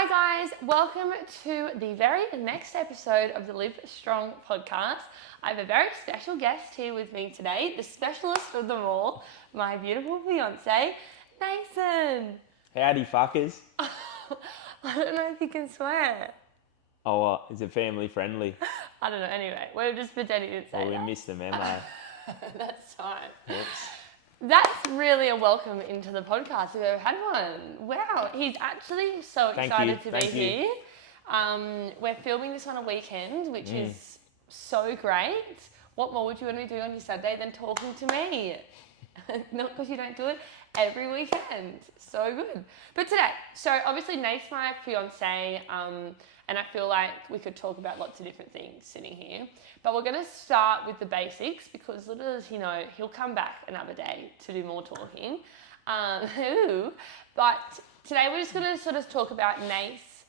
Hi guys, welcome to the very next episode of the Live Strong podcast. I have a very special guest here with me today, the specialist of them all, my beautiful fiance, Nathan. Howdy, fuckers. I don't know if you can swear. Oh, is it family friendly? I don't know, anyway, we're just pretending to say Well, we that. missed the memo. That's fine. Whoops. That's really a welcome into the podcast if I've ever had one. Wow, he's actually so Thank excited you, to be thank you. here. We're filming this on a weekend, which is so great. What more would you want to do on your Sunday than talking to me? Not because you don't do it every weekend. So good. But today, so obviously Nate's my fiance, and I feel like we could talk about lots of different things sitting here. But we're going to start with the basics because little does he know, he'll come back another day to do more talking. But today we're just going to sort of talk about Nate's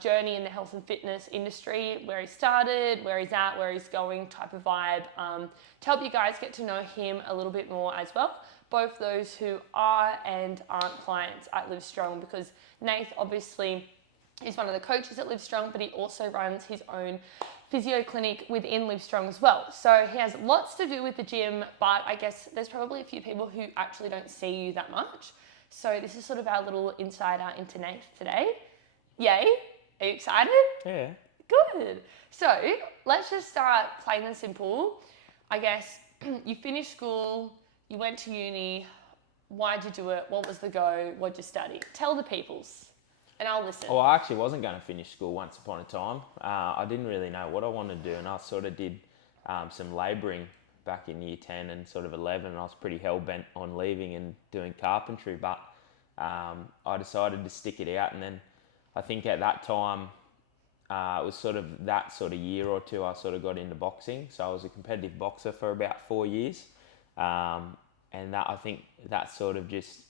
journey in the health and fitness industry, where he started, where he's at, where he's going type of vibe, to help you guys get to know him a little bit more as well, both those who are and aren't clients at Live Strong, because Nath obviously is one of the coaches at Live Strong, but he also runs his own physio clinic within Live Strong as well. So he has lots to do with the gym, but I guess there's probably a few people who actually don't see you that much. So this is sort of our little insider into Nath today. Yay? Are you excited? Yeah. Good. So let's just start plain and simple. I guess you finished school, you went to uni. Why'd you do it? What was the go? What'd you study? Tell the peoples, and I'll listen. Well, I actually wasn't going to finish school once upon a time. I didn't really know what I wanted to do, and I sort of did some labouring back in year 10 and sort of 11, and I was pretty hell-bent on leaving and doing carpentry, but I decided to stick it out, and then I think at that time, it was sort of that sort of year or two I sort of got into boxing. So I was a competitive boxer for about 4 years. And that, I think that sort of just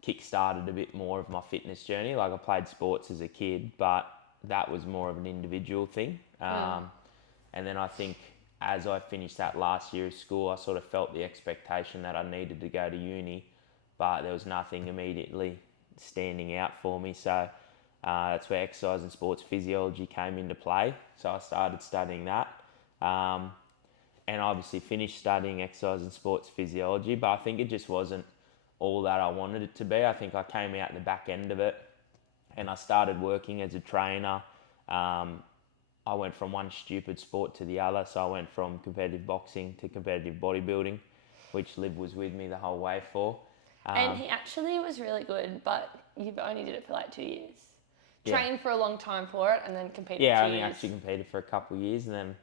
kick-started a bit more of my fitness journey. Like I played sports as a kid, but that was more of an individual thing. And then I think as I finished that last year of school, I sort of felt the expectation that I needed to go to uni, but there was nothing immediately standing out for me. So that's where exercise and sports physiology came into play. So I started studying that. And obviously finished studying exercise and sports physiology, but I think it just wasn't all that I wanted it to be. I think I came out the back end of it and I started working as a trainer. I went from one stupid sport to the other. So I went from competitive boxing to competitive bodybuilding, which Liv was with me the whole way for. And he actually was really good, but you've only did it for like 2 years. Yeah. Trained for a long time for it and then competed Yeah, for I 2 only years. actually competed for a couple of years and then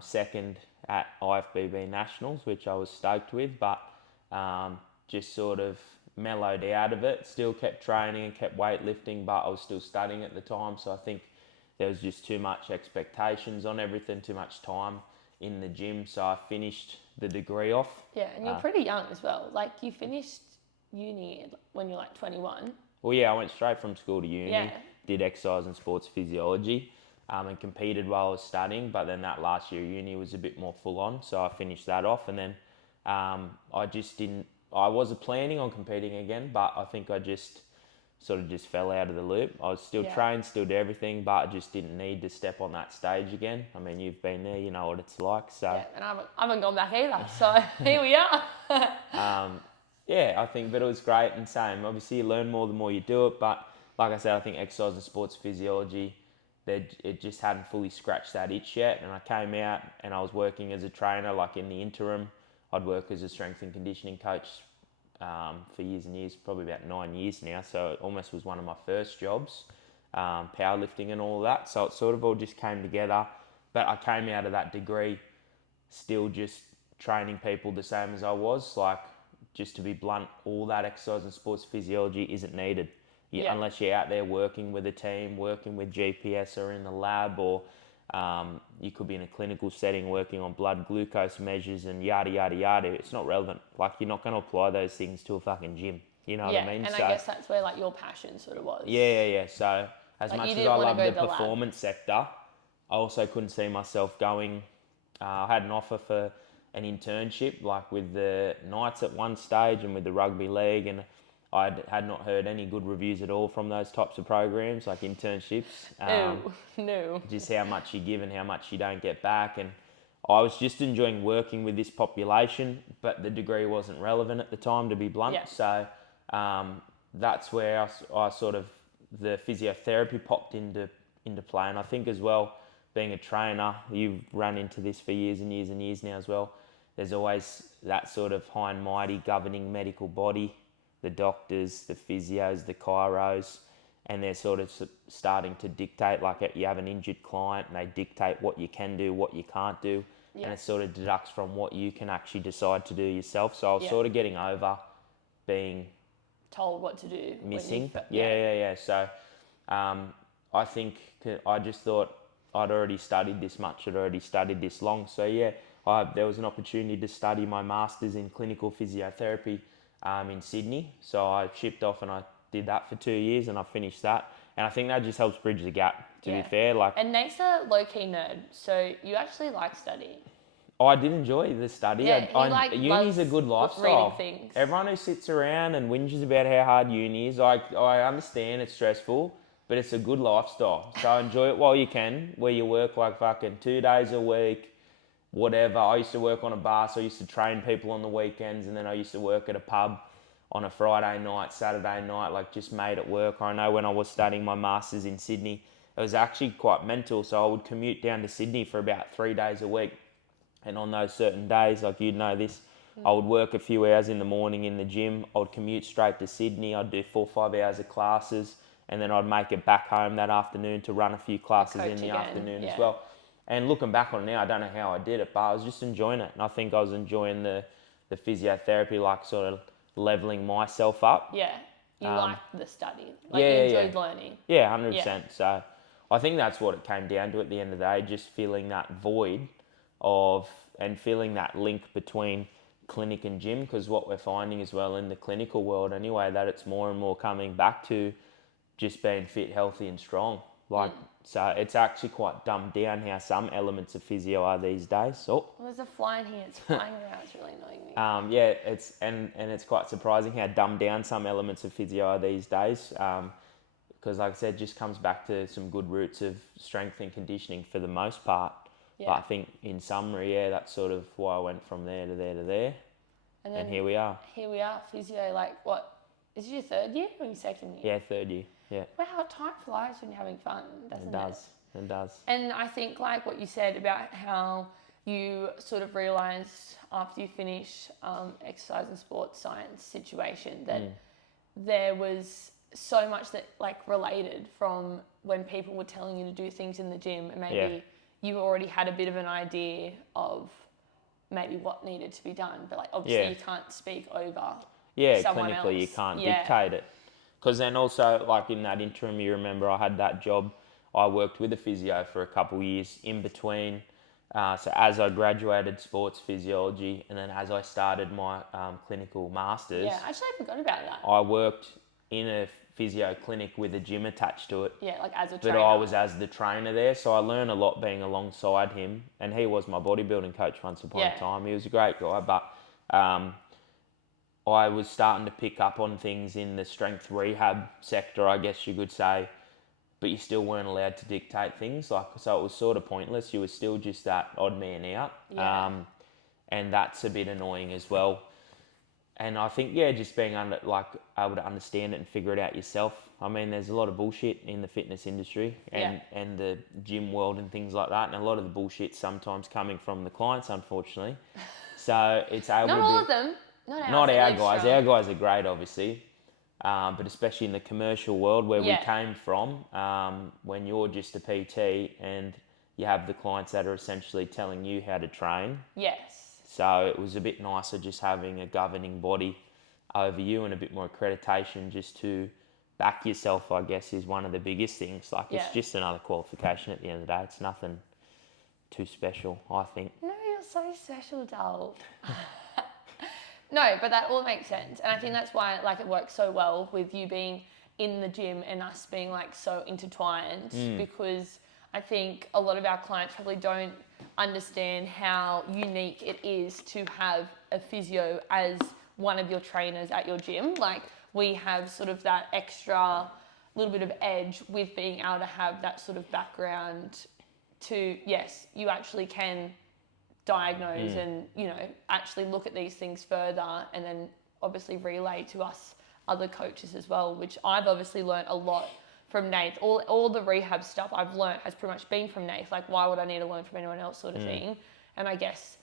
second at IFBB Nationals, which I was stoked with, but just sort of mellowed out of it. Still kept training and kept weightlifting, but I was still studying at the time, so I think there was just too much expectations on everything, too much time in the gym, so I finished the degree off. Yeah, and you're pretty young as well. Like you finished uni when you're like 21. Well, yeah, I went straight from school to uni, Yeah. did exercise and sports physiology, and competed while I was studying. But then that last year uni was a bit more full on, so I finished that off. And then I just didn't. I wasn't planning on competing again, but I think I just sort of just fell out of the loop. I was still trained, still did everything, but I just didn't need to step on that stage again. I mean, you've been there, you know what it's like. So Yeah, and I haven't gone back either. So here we are. yeah, I think, but it was great and same. Obviously, you learn more the more you do it, but like I said, I think exercise and sports physiology, it just hadn't fully scratched that itch yet. And I came out and I was working as a trainer, like in the interim. I'd work as a strength and conditioning coach for years and years, probably about 9 years now. So it almost was one of my first jobs, powerlifting and all that. So it sort of all just came together. But I came out of that degree still just training people the same as I was. Like, just to be blunt, all that exercise and sports physiology isn't needed. Unless you're out there working with a team, working with GPS or in the lab, or you could be in a clinical setting working on blood glucose measures and yada, yada, yada. It's not relevant. Like, you're not going to apply those things to a fucking gym. You know what I mean? And So, I guess that's where like your passion sort of was. yeah. So as Like, much you as didn't I wanna love go the to the lab. performance sector, I also couldn't see myself going. I had an offer for an internship, like with the Knights at one stage and with the rugby league, and I had not heard any good reviews at all from those types of programs, like internships. No. Just how much you give and how much you don't get back. And I was just enjoying working with this population, but the degree wasn't relevant at the time, to be blunt. Yeah. So that's where I sort of, the physiotherapy popped into play. And I think as well, being a trainer, you've run into this for years and years and years now as well. There's always that sort of high and mighty governing medical body, the doctors, the physios, the chiros, and they're sort of starting to dictate, like you have an injured client and they dictate what you can do, what you can't do, and it sort of deducts from what you can actually decide to do yourself. So I was sort of getting over being told what to do. Missing. Yeah. So I think I just thought I'd already studied this much, I'd already studied this long. So there was an opportunity to study my master's in clinical physiotherapy in Sydney. So I shipped off and I did that for 2 years and I finished that. And I think that just helps bridge the gap, to be fair. And Nate's a low-key nerd, so you actually like studying. I did enjoy the study. Yeah, uni's a good lifestyle. Reading things. Everyone who sits around and whinges about how hard uni is, I understand it's stressful, but it's a good lifestyle. So enjoy it while you can, where you work like fucking 2 days a week, whatever. I used to work on a bar, so I used to train people on the weekends, and then I used to work at a pub on a Friday night, Saturday night, like just made it work. I know when I was studying my master's in Sydney, it was actually quite mental. So I would commute down to Sydney for about 3 days a week. And on those certain days, like you'd know this, I would work a few hours in the morning in the gym. I would commute straight to Sydney. I'd do 4 or 5 hours of classes. And then I'd make it back home that afternoon to run a few classes in the afternoon as well. And looking back on it now, I don't know how I did it, but I was just enjoying it. And I think I was enjoying the physiotherapy, like sort of leveling myself up. Yeah, you liked the study. You enjoyed learning. Yeah, 100%. So I think that's what it came down to at the end of the day, just feeling that void and feeling that link between clinic and gym, because what we're finding as well in the clinical world anyway, that it's more and more coming back to just being fit, healthy and strong. So it's actually quite dumbed down how some elements of physio are these days. Well, there's a fly in here. It's flying around. It's really annoying me. It's quite surprising how dumbed down some elements of physio are these days. Because like I said, it just comes back to some good roots of strength and conditioning for the most part. But I think in summary, that's sort of why I went from there to there to there. And here we are. Here we are, physio. Like, what? Is it your third year or your second year? Yeah, third year. Yeah. Wow, time flies when you're having fun, doesn't it? It does. And I think like what you said about how you sort of realised after you finished exercise and sports science situation that there was so much that like related from when people were telling you to do things in the gym, and maybe you already had a bit of an idea of maybe what needed to be done, but like obviously you can't speak over someone else. Clinically you can't dictate it. Because then also, like in that interim, you remember I had that job. I worked with a physio for a couple of years in between. So as I graduated sports physiology, and then as I started my clinical masters, actually I forgot about that. I worked in a physio clinic with a gym attached to it. Yeah, like as a trainer. But I was as the trainer there, so I learned a lot being alongside him. And he was my bodybuilding coach once upon a time. He was a great guy, but I was starting to pick up on things in the strength rehab sector, I guess you could say, but you still weren't allowed to dictate things. So it was sort of pointless. You were still just that odd man out. And that's a bit annoying as well. And I think, just being able to understand it and figure it out yourself. I mean, there's a lot of bullshit in the fitness industry and the gym world and things like that. And a lot of the bullshit sometimes coming from the clients, unfortunately. So it's able Not to all of them. Not our guys. Our guys are great, obviously. But especially in the commercial world where we came from, when you're just a PT and you have the clients that are essentially telling you how to train. Yes. So it was a bit nicer just having a governing body over you and a bit more accreditation just to back yourself, I guess, is one of the biggest things. It's just another qualification at the end of the day. It's nothing too special, I think. No, you're so special, doll. No, but that all makes sense. And I think that's why it works so well with you being in the gym and us being so intertwined, because I think a lot of our clients probably don't understand how unique it is to have a physio as one of your trainers at your gym. we have sort of that extra little bit of edge with being able to have that sort of background to, yes, you actually can diagnose and, actually look at these things further and then obviously relay to us other coaches as well, which I've obviously learned a lot from Nath. All the rehab stuff I've learned has pretty much been from Nath. Like, why would I need to learn from anyone else sort of thing? And I guess,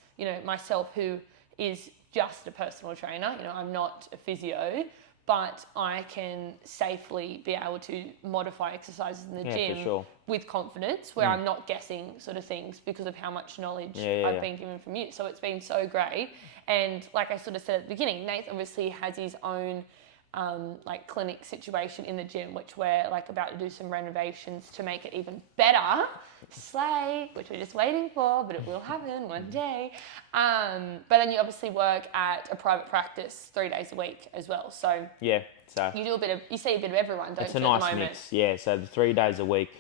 myself, who is just a personal trainer, I'm not a physio, but I can safely be able to modify exercises in the gym for sure. with confidence, where I'm not guessing sort of things because of how much knowledge I've been given from you. So it's been so great. And like I sort of said at the beginning, Nath obviously has his own clinic situation in the gym, which we're about to do some renovations to make it even better. Slay, which we're just waiting for, but it will happen one day. But then you obviously work at a private practice 3 days a week as well. So so you see a bit of everyone, don't you? it's a nice mix. Yeah, so the 3 days a week,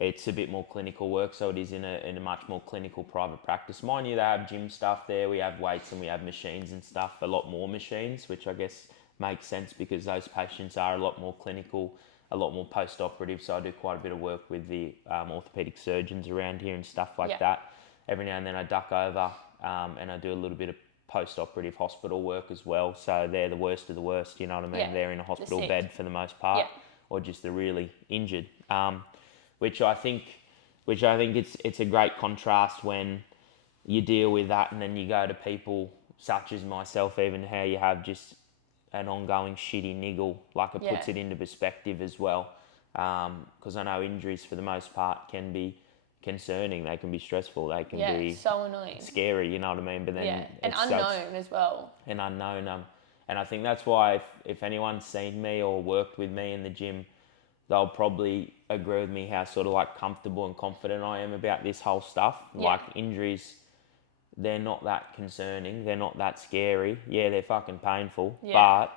it's a bit more clinical work, so it is in a much more clinical private practice. Mind you, they have gym stuff there. We have weights and we have machines and stuff. A lot more machines, which I guess makes sense because those patients are a lot more clinical, a lot more post-operative. So I do quite a bit of work with the orthopedic surgeons around here and stuff like that. Every now and then I duck over and I do a little bit of post-operative hospital work as well. So they're the worst of the worst, you know what I mean? Yeah, they're in a hospital bed for the most part, or just the really injured. Which I think it's a great contrast when you deal with that and then you go to people such as myself, even how you have just an ongoing shitty niggle, like it puts it into perspective as well. Because I know injuries for the most part can be concerning, they can be stressful, they can be so annoying, scary, you know what I mean? But then and unknown as well. And unknown, and I think that's why if anyone's seen me or worked with me in the gym, they'll probably agree with me how sort of comfortable and confident I am about this whole stuff. Like injuries, they're not that concerning. They're not that scary. Yeah, they're fucking painful. Yeah.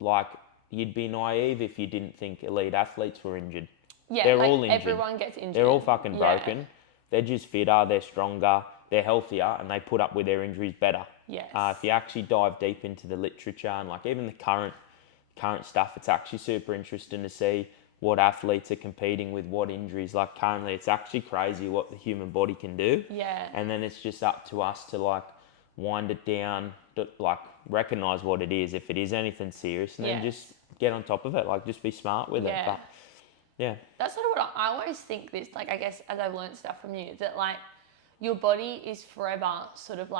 But you'd be naive if you didn't think elite athletes were injured. Yeah, they're all injured. Everyone gets injured. They're all fucking broken. They're just fitter, they're stronger, they're healthier, and they put up with their injuries better. Yes. If you actually dive deep into the literature and even the current stuff, it's actually super interesting to see what athletes are competing with, what injuries. Currently, it's actually crazy what the human body can do. Yeah. And then it's just up to us to wind it down, recognize what it is, if it is anything serious, and then just get on top of it. Just be smart with it. But, that's sort of what I always think. This, I guess, as I've learned stuff from you, that your body is forever sort of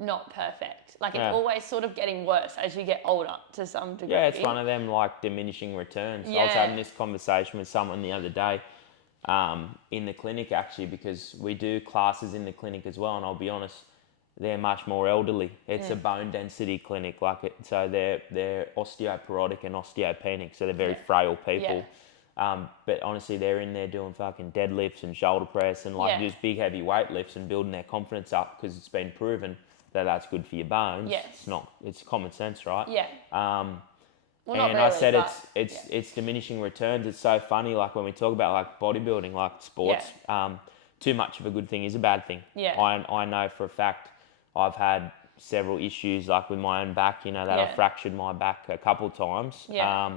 not perfect. It's always sort of getting worse as you get older to some degree. Yeah, it's one of them diminishing returns. I was having this conversation with someone the other day in the clinic actually, because we do classes in the clinic as well, and I'll be honest, they're much more elderly. It's a bone density clinic, so they're osteoporotic and osteopenic, so they're very frail people. But honestly, they're in there doing fucking deadlifts and shoulder press and just big heavy weight lifts and building their confidence up because it's been proven that that's good for your bones. Yes. It's common sense, right? Yeah. Well, and not really, I said it's diminishing returns. It's so funny, when we talk about bodybuilding, sports, too much of a good thing is a bad thing. Yeah. I know for a fact I've had several issues with my own back, that I've fractured my back a couple times. Yeah.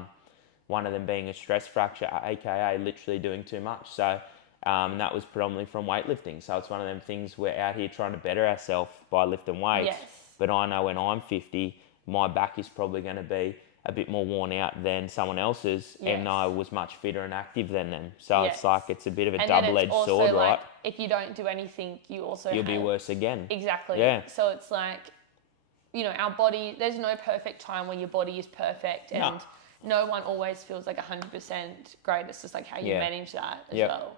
One of them being a stress fracture, aka literally doing too much. So that was predominantly from weightlifting. So it's one of them things we're out here trying to better ourselves by lifting weights. Yes. But I know when I'm 50, my back is probably going to be a bit more worn out than someone else's, and I was much fitter and active than them. So it's it's a bit of a double-edged sword, right? If you don't do anything, you'll be worse again. Exactly. Yeah. So it's our body, there's no perfect time where your body is perfect, and no one always feels 100% great. It's just how you manage that as well.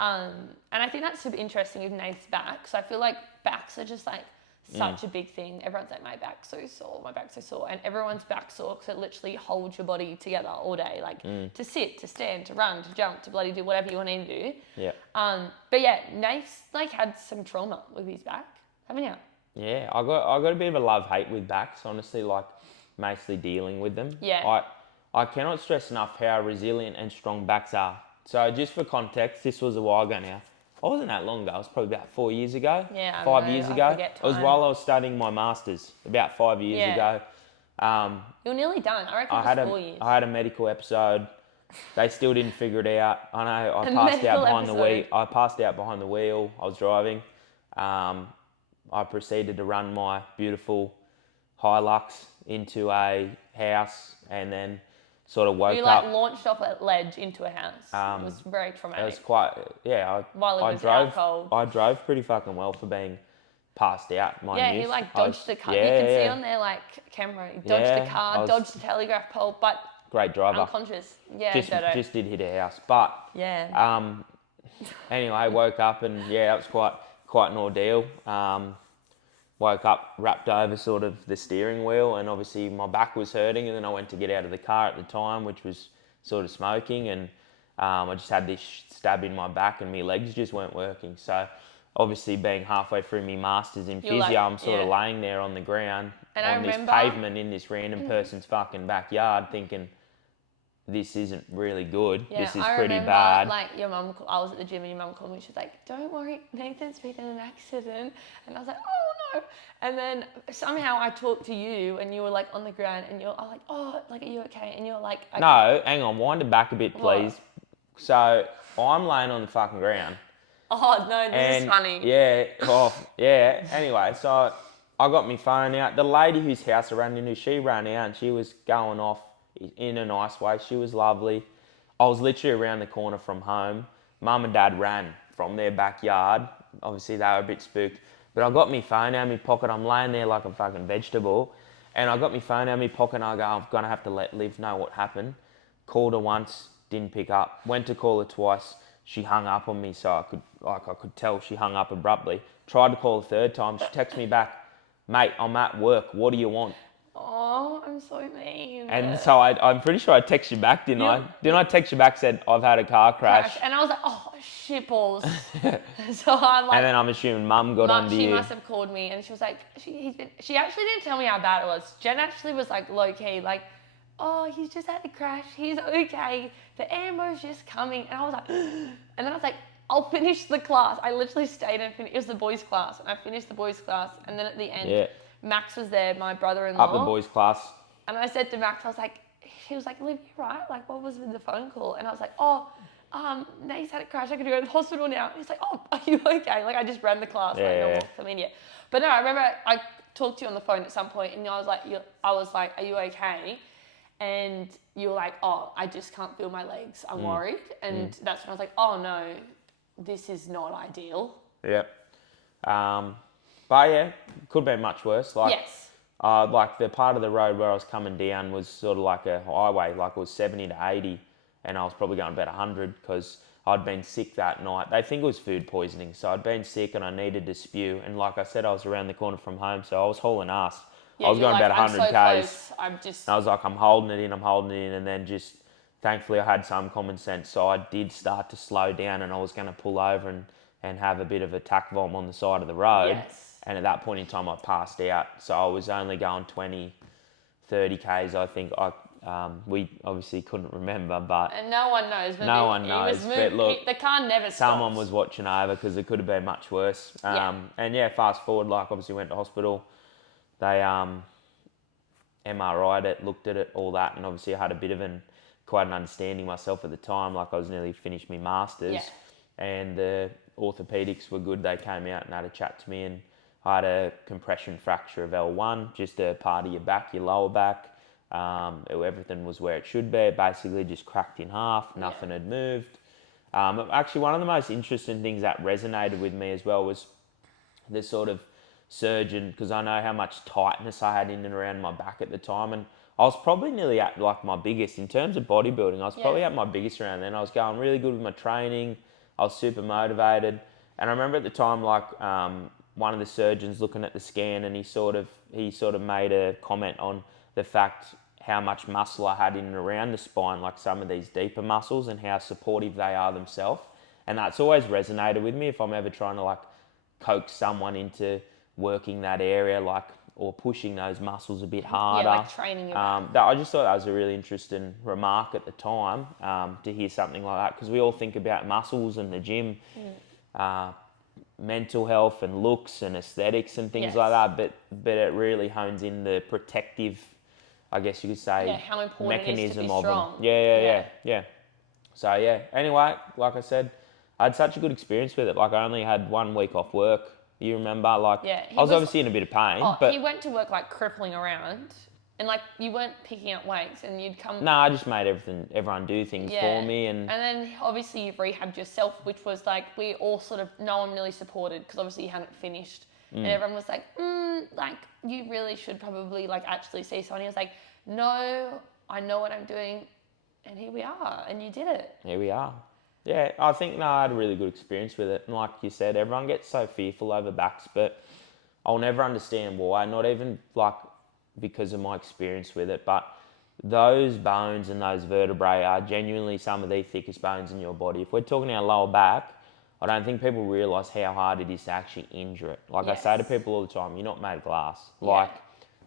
And I think that's super interesting with Nath's back. So I feel backs are just such a big thing. Everyone's my back's so sore, my back's so sore. And everyone's back's sore because it literally holds your body together all day. To sit, to stand, to run, to jump, to bloody do whatever you want to do. Yeah. But yeah, Nath's had some trauma with his back, haven't you? Yeah, I got a bit of a love-hate with backs, honestly, mostly dealing with them. Yeah. I cannot stress enough how resilient and strong backs are. So just for context, this was a while ago now. I wasn't that long ago. It was probably about 4 years ago. Yeah, 5 years ago. It was while I was studying my masters, about 5 years ago. You're nearly done. I reckon I had it was a 4 years. I had a medical episode. They still didn't figure it out. I know I A passed out medical behind the wheel. episode. I passed out behind the wheel. I was driving. I proceeded to run my beautiful Hilux into a house and then sort of woke You up. launched off a ledge into a house. It was very It traumatic. was quite, yeah. While it I was drove. out cold. I drove pretty fucking well for being passed out. Yeah, he dodged the car. You can see on their camera. He dodged the car, dodged the telegraph pole, but great driver. unconscious. Yeah, Just did hit a house, but yeah. anyway, I woke up and that was quite an ordeal. Woke up wrapped over sort of the steering wheel, and obviously my back was hurting, and then I went to get out of the car at the time, which was sort of smoking, and I just had this stab in my back and my legs just weren't working. So obviously being halfway through my masters in physio, I'm sort of laying there on the ground and on this pavement in this random person's fucking backyard thinking, this isn't really good. Yeah, this is I pretty remember, bad. your mum, I was at the gym and your mum called me. She was like, don't worry, Nathan's been in an accident. And I was like, oh no. And then somehow I talked to you and you were on the ground and I was like, oh, are you okay? And you were like, no, hang on, wind it back a bit, please. What? So I'm laying on the fucking ground. Oh no, this is funny. Yeah. Anyway, so I got my phone out. The lady whose house I ran into, she ran out and she was going off in a nice way. She was lovely. I was literally around the corner from home. Mum and Dad ran from their backyard. Obviously, they were a bit spooked. But I got my phone out of my pocket. I'm laying there like a fucking vegetable. And I got my phone out of my pocket and I go, I'm going to have to let Liv know what happened. Called her once, didn't pick up. Went to call her twice. She hung up on me, so I could tell she hung up abruptly. Tried to call a third time. She texted me back, mate, I'm at work. What do you want? Oh, I'm so mean. And so I'm pretty sure I texted you back, didn't I? Didn't I text you back, said, I've had a car crash? And I was like, oh, shitballs. So I'm like... And then I'm assuming Mum got onto you. She must have called me and she was like, she actually didn't tell me how bad it was. Jen actually was low-key, oh, he's just had a crash. He's okay. The ambo's just coming. And I was like... And then I was like, I'll finish the class. I literally stayed and finished. It was the boys' class. And I finished the boys' class. And then at the end... Max was there, my brother-in-law. Up the boys' class. And I said to Max, I was like, he was like, Liv, you right? What was with the phone call? And I was like, oh, Nate's had a crash. I could go to the hospital now. And he's like, oh, are you okay? I just ran the class normal. I'm an idiot. But no, I remember I talked to you on the phone at some point and I was like, are you okay? And you were like, oh, I just can't feel my legs. I'm worried. And that's when I was like, oh no, this is not ideal. Yeah. But yeah, could have been much worse. Yes. The part of the road where I was coming down was sort of like a highway, it was 70 to 80, and I was probably going about 100 because I'd been sick that night. They think it was food poisoning, so I'd been sick and I needed to spew. And like I said, I was around the corner from home, so I was hauling ass. Yeah, I was going about 100 Ks. I was like, I'm holding it in, and then just thankfully I had some common sense, so I did start to slow down, and I was going to pull over and have a bit of a tack vom on the side of the road. Yes. And at that point in time, I passed out. So I was only going 20, 30 Ks, I think. We obviously couldn't remember, but... And no one knows. But no one knows. But look, the car never stops. Someone was watching over because it could have been much worse. And fast forward, obviously went to hospital. They MRI'd it, looked at it, all that. And obviously I had a bit of quite an understanding myself at the time. I was nearly finished my masters. Yeah. And the orthopedics were good. They came out and had a chat to me, and I had a compression fracture of L1, just a part of your back, your lower back. Everything was where it should be. It basically just cracked in half. Nothing had moved. Actually, one of the most interesting things that resonated with me as well was the sort of surgeon, because I know how much tightness I had in and around my back at the time. And I was probably nearly at my biggest, in terms of bodybuilding, I was probably at my biggest around then. I was going really good with my training. I was super motivated. And I remember at the time, one of the surgeons looking at the scan, and he sort of made a comment on the fact how much muscle I had in and around the spine, like some of these deeper muscles, and how supportive they are themselves. And that's always resonated with me if I'm ever trying to coax someone into working that area, or pushing those muscles a bit harder. Yeah, training your back. I just thought that was a really interesting remark at the time, to hear something like that, because we all think about muscles and the gym, mental health and looks and aesthetics and things like that, but it really hones in the protective I guess you could say, how important it is to be mechanism of them. strong. Yeah. So yeah. Anyway, like I said, I had such a good experience with it. Like I only had 1 week off work. You remember? Like He I was obviously in a bit of pain, but he went to work like crippling around, and like you weren't picking up weights, and you'd come. no, I just made everyone do things for me, and then obviously you've rehabbed yourself, which was like we all sort of no one really supported because obviously you hadn't finished, and everyone was like, like you really should probably like actually see someone. He was like, no, I know what I'm doing, and here we are, and you did it. here we are. Yeah, I think I had a really good experience with it. And like you said, everyone gets so fearful over backs, but I'll never understand why. Not even like because of my experience with it, but those bones and those vertebrae are genuinely some of the thickest bones in your body. If we're talking our lower back, I don't think people realise how hard it is to actually injure it. Like I say to people all the time, you're not made of glass. Like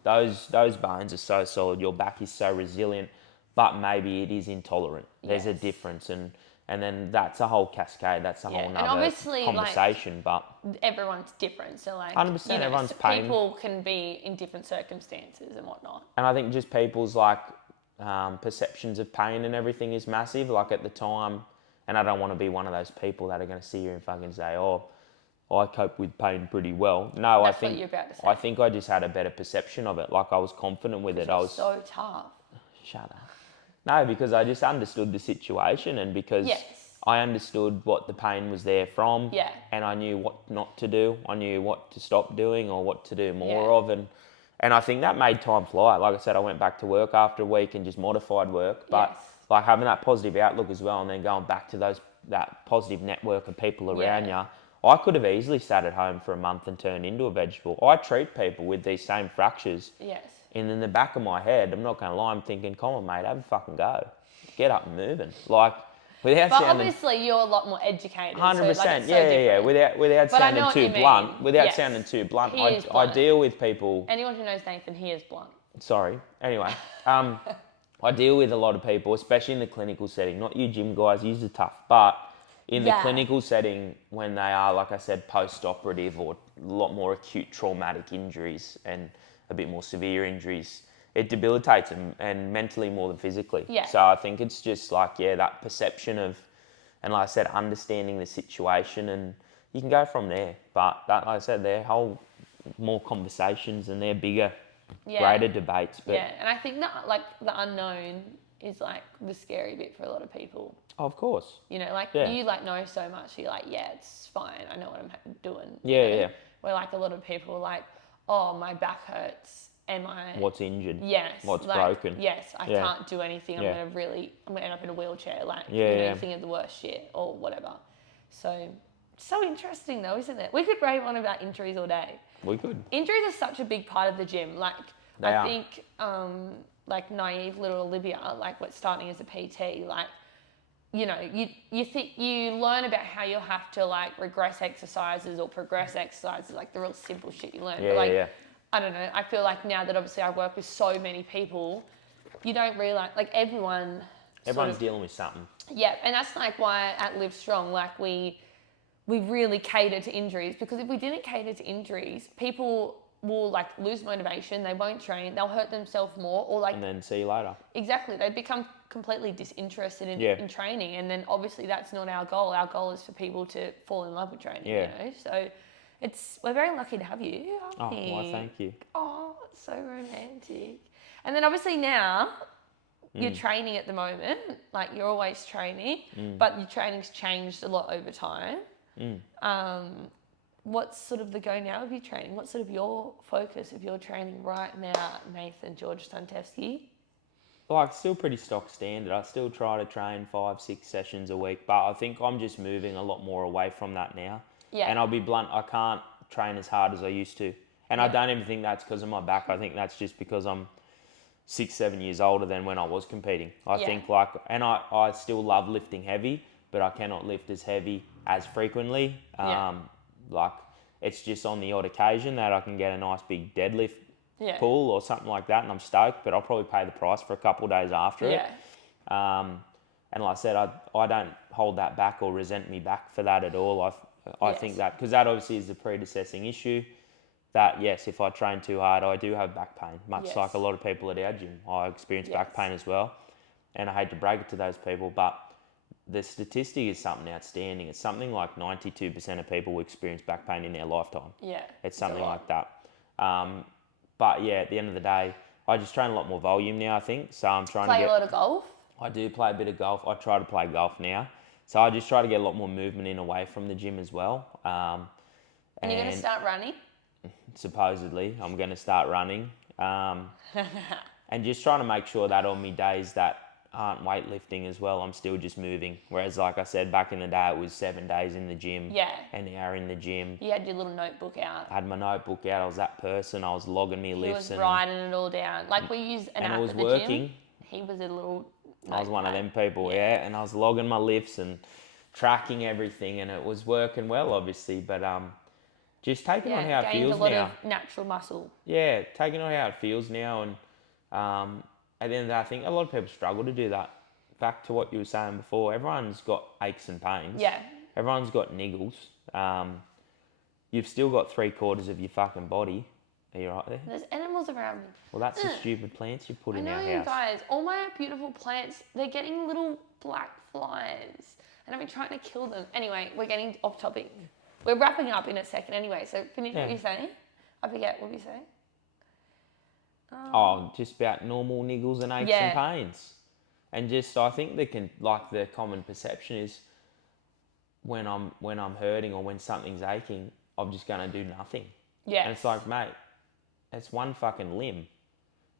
those bones are so solid, your back is so resilient, but maybe it is intolerant. There's a difference, and then that's a whole cascade. That's a whole nother obviously, conversation. But everyone's different, so like 100%, everyone's pain. people can be in different circumstances and whatnot. And I think just people's like perceptions of pain and everything is massive. Like at the time, and I don't want to be one of those people that are going to sit here and fucking say, "Oh, I cope with pain pretty well." No, That's what you're about to say. I think I just had a better perception of it. Like I was confident with it. I was so tough. Shut up. No, because I just understood the situation, and because I understood what the pain was there from, and I knew what not to do. I knew what to stop doing or what to do more of, and I think that made time fly. Like I said, I went back to work after a week and just modified work, but like having that positive outlook as well, and then going back to that positive network of people around you. I could have easily sat at home for a month and turned into a vegetable. I treat people with these same fractures. And in the back of my head, I'm not going to lie, I'm thinking, come on, mate, have a fucking go. Get up and moving. Like, without but sounding... obviously you're a lot more educated. 100%, so like yeah. Without sounding too blunt. Without sounding too blunt, I deal with people... Anyone who knows Nathan, he is blunt. Sorry. Anyway, I deal with a lot of people, especially in the clinical setting. Not you gym guys, you're tough, but in the clinical setting, when they are, like I said, post-operative or a lot more acute traumatic injuries and a bit more severe injuries, it debilitates them, and mentally more than physically. So I think it's just like, that perception of, and like I said, understanding the situation, and you can go from there. But that, like I said, they're whole more conversations and they're bigger, greater debates. But and I think that like the unknown is like the scary bit for a lot of people. Oh, of course. You know, like you like know so much, you're like, it's fine, I know what I'm doing. Yeah. Where like a lot of people are like, oh, my back hurts. What's injured? Yes. What's like, broken? Yes, I can't do anything. I'm gonna end up in a wheelchair. Like, you think of the worst shit or whatever. So interesting though, isn't it? We could rave on about injuries all day. We could. Injuries are such a big part of the gym. Like, I think, like naive little Olivia, like what's starting as a PT, like, you know, you think you learn about how you'll have to like regress exercises or progress exercises, like the real simple shit you learn. I don't know. I feel like now that obviously I work with so many people, you don't realise, like everyone's dealing with something. Yeah, and that's like why at Live Strong, like we really cater to injuries, because if we didn't cater to injuries, people will like lose motivation, they won't train, they'll hurt themselves more, or like... And then see you later. Exactly. They become completely disinterested in training, and then obviously that's not our goal. Our goal is for people to fall in love with training, you know? So we're very lucky to have you. Oh, well, thank you. Oh, it's so romantic. And then obviously now you're training at the moment, like you're always training, but your training's changed a lot over time. What's sort of the go now of your training? What's sort of your focus of your training right now, Nathan George Stantevsky? Like, still pretty stock standard. I still try to train 5-6 sessions a week, but I think I'm just moving a lot more away from that now. And I'll be blunt, I can't train as hard as I used to. And I don't even think that's because of my back. I think that's just because I'm 6-7 years older than when I was competing. I think like, and I still love lifting heavy, but I cannot lift as heavy as frequently. Like, it's just on the odd occasion that I can get a nice big deadlift pull or something like that, and I'm stoked, but I'll probably pay the price for a couple of days after it. And like I said, I don't hold that back or resent me back for that at all. I think that, because that obviously is the predecessing issue, that, yes, if I train too hard, I do have back pain, much Yes. like a lot of people at our gym. I experience back Yes. pain as well, and I hate to brag it to those people, but the statistic is something outstanding. It's something like 92% of people will experience back pain in their lifetime. Yeah. It's a something lot. like that. But yeah, at the end of the day, I just train a lot more volume now, I think. So I'm trying to Play get... a lot of golf. I do play a bit of golf. I try to play golf now. So I just try to get a lot more movement in away from the gym as well. And you're going to start running? Supposedly, I'm going to start running. And just trying to make sure that on me days that aren't weightlifting as well, I'm still just moving. Whereas, like I said, back in the day, it was 7 days in the gym, Yeah. an hour in the gym. You had your little notebook out. I had my notebook out. I was that person. I was logging me He lifts. was writing it all down. Like we use an and app it was at the working. gym. He was a little I was one of notepad. them people, yeah. And I was logging my lifts and tracking everything, and it was working well, obviously. But just taking on how it gained feels a lot now. of natural muscle. Yeah, taking on how it feels now, and at the end of the day, I think a lot of people struggle to do that. Back to what you were saying before, everyone's got aches and pains. Yeah. Everyone's got niggles. You've still got 3/4 of your fucking body. Are you right there? There's animals around me. Well, that's the stupid plants you put I in know, our you house. guys. All my beautiful plants, they're getting little black flies. And I've been trying to kill them. Anyway, we're getting off topic. We're wrapping up in a second anyway, so finish what Yeah. you're saying. I forget what you say. Oh, just about normal niggles and aches and pains. And just, I think the common perception is when I'm hurting or when something's aching, I'm just going to do nothing. Yeah. And it's like, mate, it's one fucking limb.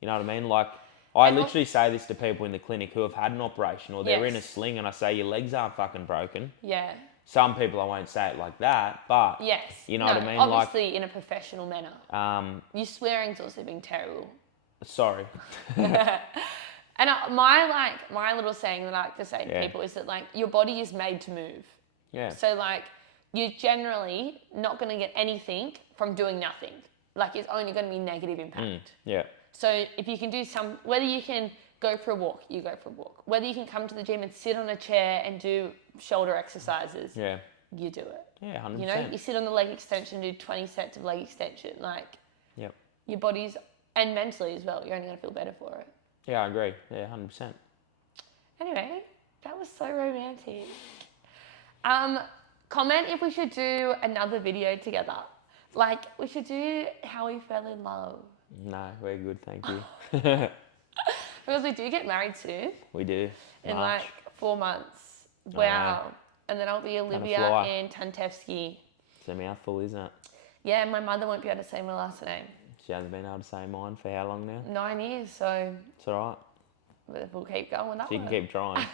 You know what I mean? Like, I literally say this to people in the clinic who have had an operation or they're in a sling, and I say, your legs aren't fucking broken. Yeah. Some people, I won't say it like that, but Yes. you know what I mean? Obviously in a professional manner. Like, Your swearing's also been terrible. sorry. And my little saying that I like to say to Yeah. people is that like your body is made to move. Yeah. So like you're generally not going to get anything from doing nothing. Like it's only going to be negative impact. Yeah. So if you can do whether you can go for a walk, you go for a walk. Whether you can come to the gym and sit on a chair and do shoulder exercises, Yeah. you do it. Yeah, 100%. You know, you sit on the leg extension, do 20 sets of leg extension. Like Yep. your body's, and mentally as well, you're only going to feel better for it. Yeah, I agree. Yeah, 100%. Anyway, that was so romantic. Comment if we should do another video together. Like, we should do how we fell in love. No, we're good, thank you. Because we do get married soon. We do. In March. like 4 months. Wow. And then I'll be Olivia fly. and Tantevsky. It's a mouthful, isn't it? Yeah, my mother won't be able to say my last name. She hasn't been able to say mine for how long now? 9 years, so It's all right. we'll keep going with that She one. can keep trying.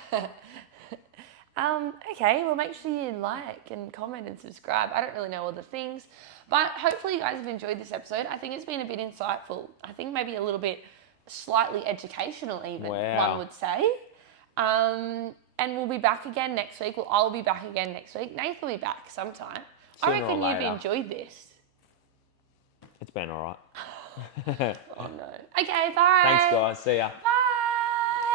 Okay, well make sure you like and comment and subscribe. I don't really know all the things, but hopefully you guys have enjoyed this episode. I think it's been a bit insightful. I think maybe a little bit slightly educational even, Wow. one would say. And we'll be back again next week. Well, I'll be back again next week. Nath will be back sometime. I Sooner or reckon you've later. enjoyed this. It's been all right. Oh no. Okay, bye. Thanks, guys. See ya. Bye.